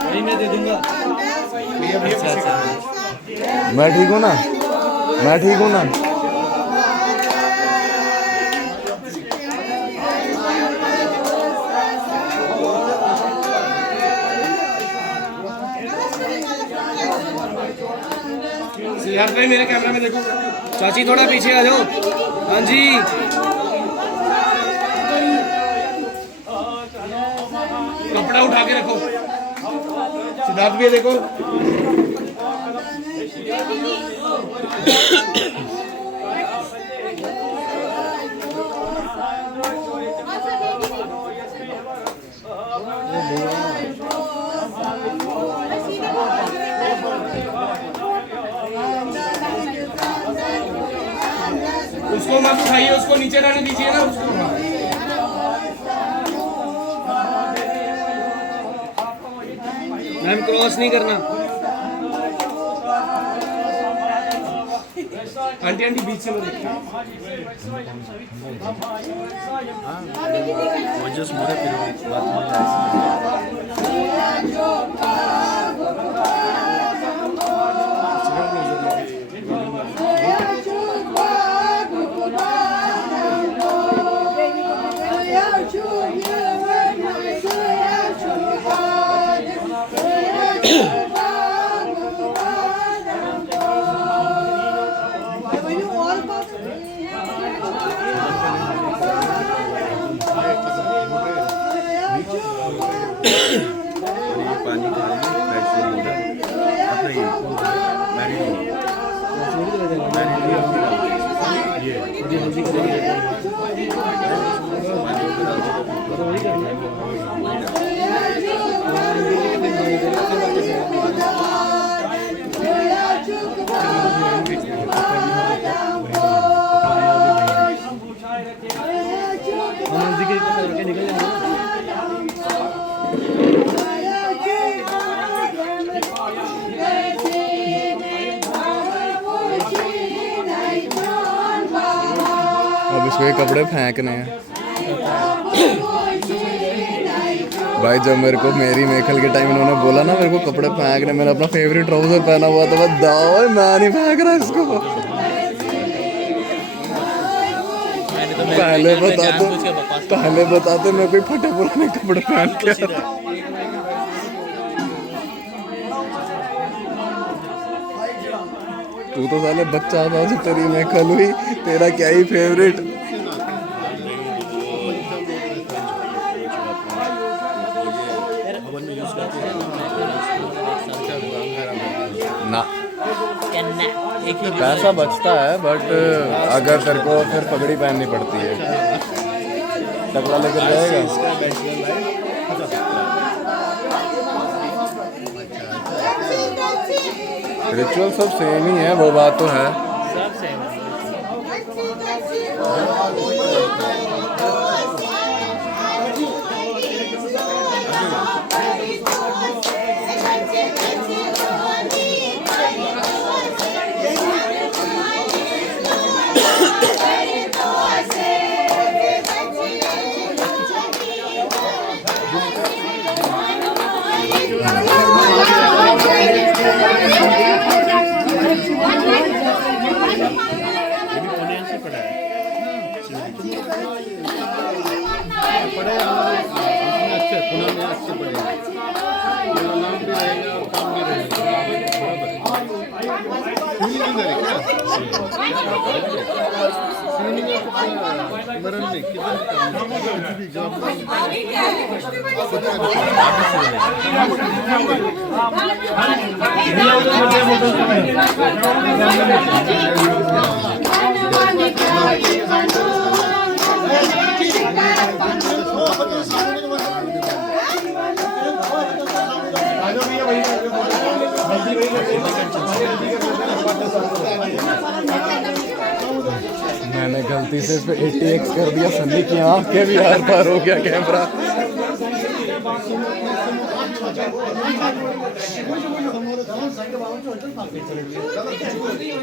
वही मैं दे दूंगा। मैं ठीक हूँ ना, मैं ठीक हूँ ना। सिद्धार्थ भाई मेरे कैमरा में देखो। चाची थोड़ा पीछे आ जाओ। हाँ जी, कपड़ा उठा के रखो। सिद्धार्थ भी देखो। उसको मत उठाइए, उसको नीचे रहने दीजिए ना उसको। मैम क्रॉस नहीं करना। आंटी आंटी बीच से जस्ट मोरे फिर बात में पानी खा अब इसको ये कपड़े फेंकने हैं भाई। जब मेरे को मेरी मेखल के टाइम इन्होंने बोला ना मेरे को कपड़े फेंकने, मैंने अपना फेवरेट ट्राउजर पहना हुआ था, बस दाओ मैं नहीं फेंक रहा इसको। पहले बताते मैं कोई फटे पुराने कपड़े पहन के। तू तो साले बच्चा था जो तेरी मेखल हुई, तेरा क्या ही फेवरेट। ना पैसा बचता है बट अगर तेरे को फिर पगड़ी पहननी पड़ती है। टकला लेकर जाएगा। रिचुअल सब सेम ही है, वो बात तो है। सब सेम है। मैंने गलती से 80x कर दिया, सन्नी की आँख के भी आर पार हो गया कैमरा।